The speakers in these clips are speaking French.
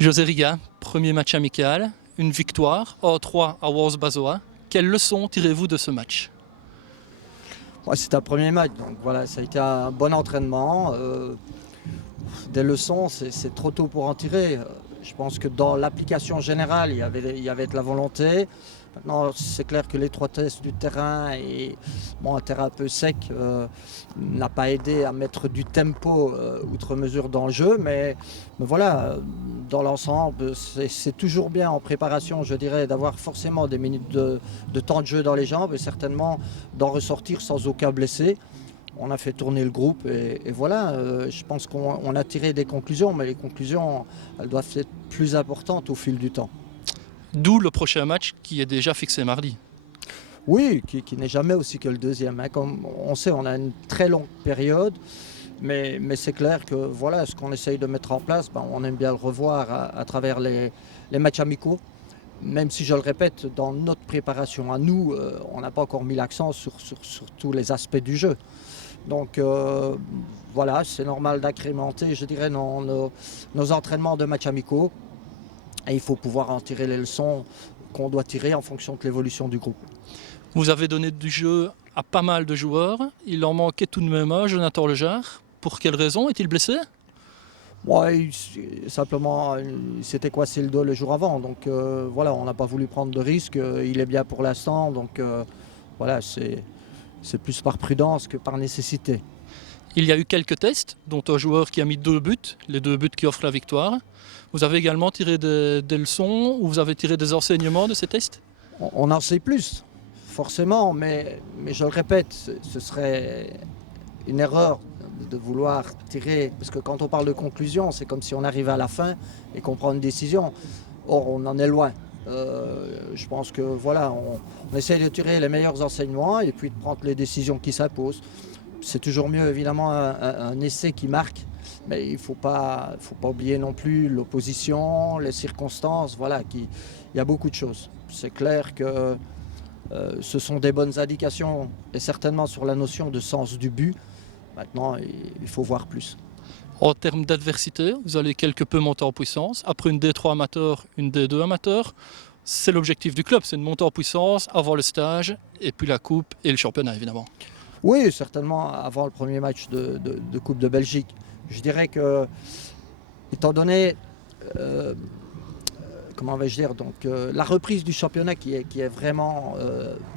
José Riga, premier match amical, une victoire, 3 à Wars Bazoa. Quelle leçon tirez-vous de ce match? Ouais, c'est un premier match, donc voilà, ça a été un bon entraînement. Des leçons, c'est trop tôt pour en tirer. Je pense que dans l'application générale, il y avait de la volonté. Maintenant, c'est clair que l'étroitesse du terrain et bon, un terrain un peu sec n'a pas aidé à mettre du tempo outre mesure dans le jeu. Mais voilà, dans l'ensemble, c'est toujours bien en préparation, je dirais, d'avoir forcément des minutes de temps de jeu dans les jambes et certainement d'en ressortir sans aucun blessé. On a fait tourner le groupe et voilà, je pense qu'on a tiré des conclusions, mais les conclusions, elles doivent être plus importantes au fil du temps. D'où le prochain match qui est déjà fixé mardi. Oui, qui n'est jamais aussi que le deuxième, hein. Comme on sait, on a une très longue période, mais c'est clair que voilà, ce qu'on essaye de mettre en place, ben, on aime bien le revoir à travers les matchs amicaux. Même si je le répète, dans notre préparation à nous, on n'a pas encore mis l'accent sur tous les aspects du jeu. Donc voilà, c'est normal d'accrémenter, je dirais, nos entraînements de matchs amicaux. Et il faut pouvoir en tirer les leçons qu'on doit tirer en fonction de l'évolution du groupe. Vous avez donné du jeu à pas mal de joueurs. Il en manquait tout de même un, Jonathan Lejar. Pour quelle raison? Est-il blessé? Ouais, simplement, il s'était coincé le dos le jour avant. Donc voilà, on n'a pas voulu prendre de risques. Il est bien pour l'instant. Donc voilà, c'est plus par prudence que par nécessité. Il y a eu quelques tests, dont un joueur qui a mis 2 buts, les 2 buts qui offrent la victoire. Vous avez également tiré des leçons ou vous avez tiré des enseignements de ces tests? On en sait plus, forcément, mais je le répète, ce serait une erreur de vouloir tirer, parce que quand on parle de conclusion, c'est comme si on arrivait à la fin et qu'on prend une décision. Or, on en est loin. Je pense que voilà, on essaie de tirer les meilleurs enseignements et puis de prendre les décisions qui s'imposent. C'est toujours mieux, évidemment, un essai qui marque, mais il ne faut pas oublier non plus l'opposition, les circonstances, voilà, il y a beaucoup de choses. C'est clair que ce sont des bonnes indications, et certainement sur la notion de sens du but. Maintenant, il faut voir plus. En termes d'adversité, vous allez quelque peu monter en puissance. Après une D3 amateur, une D2 amateur, c'est l'objectif du club, c'est de monter en puissance, avoir le stage, et puis la coupe et le championnat évidemment. Oui, certainement avant le premier match de Coupe de Belgique. Je dirais que, étant donné, comment vais-je dire, donc la reprise du championnat qui est vraiment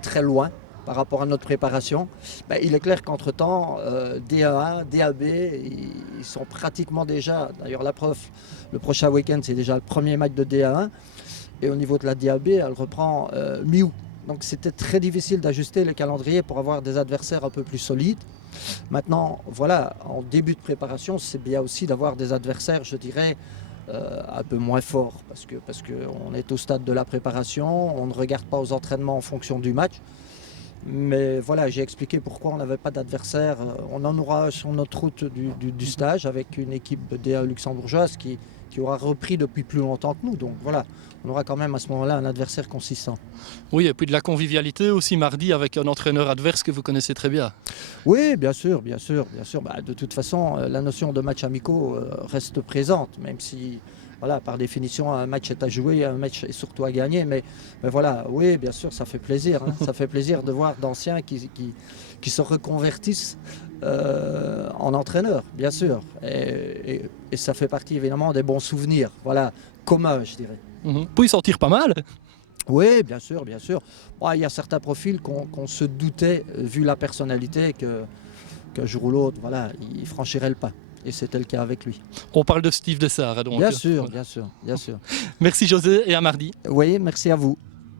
très loin par rapport à notre préparation, ben, il est clair qu'entre-temps, DA1, DAB, ils sont pratiquement déjà, d'ailleurs la preuve, le prochain week-end c'est déjà le premier match de DA1, et au niveau de la DAB, elle reprend mi-août. Donc c'était très difficile d'ajuster le calendrier pour avoir des adversaires un peu plus solides. Maintenant, voilà, en début de préparation, c'est bien aussi d'avoir des adversaires, je dirais, un peu moins forts, parce qu'on est au stade de la préparation, on ne regarde pas aux entraînements en fonction du match. Mais voilà, j'ai expliqué pourquoi on n'avait pas d'adversaire. On en aura sur notre route du stage avec une équipe DA luxembourgeoise qui aura repris depuis plus longtemps que nous. Donc voilà, on aura quand même à ce moment-là un adversaire consistant. Oui, et puis de la convivialité aussi mardi avec un entraîneur adverse que vous connaissez très bien. Oui, bien sûr, bien sûr, bien sûr. Bah, de toute façon, la notion de match amicaux reste présente, même si, voilà, par définition, un match est à jouer, un match est surtout à gagner. Mais voilà, oui, bien sûr, ça fait plaisir, hein. Ça fait plaisir de voir d'anciens qui se reconvertissent en entraîneurs, bien sûr. Et ça fait partie, évidemment, des bons souvenirs, voilà, communs, je dirais. Peut y sentir pas mal. Oui, bien sûr, bien sûr. Bon, il y a certains profils qu'on se doutait, vu la personnalité, qu'un jour ou l'autre, voilà, il franchirait le pas. Et c'était le cas avec lui. On parle de Steve Dessart, donc. Bien sûr, bien sûr, bien sûr. Merci José et à mardi. Oui, merci à vous.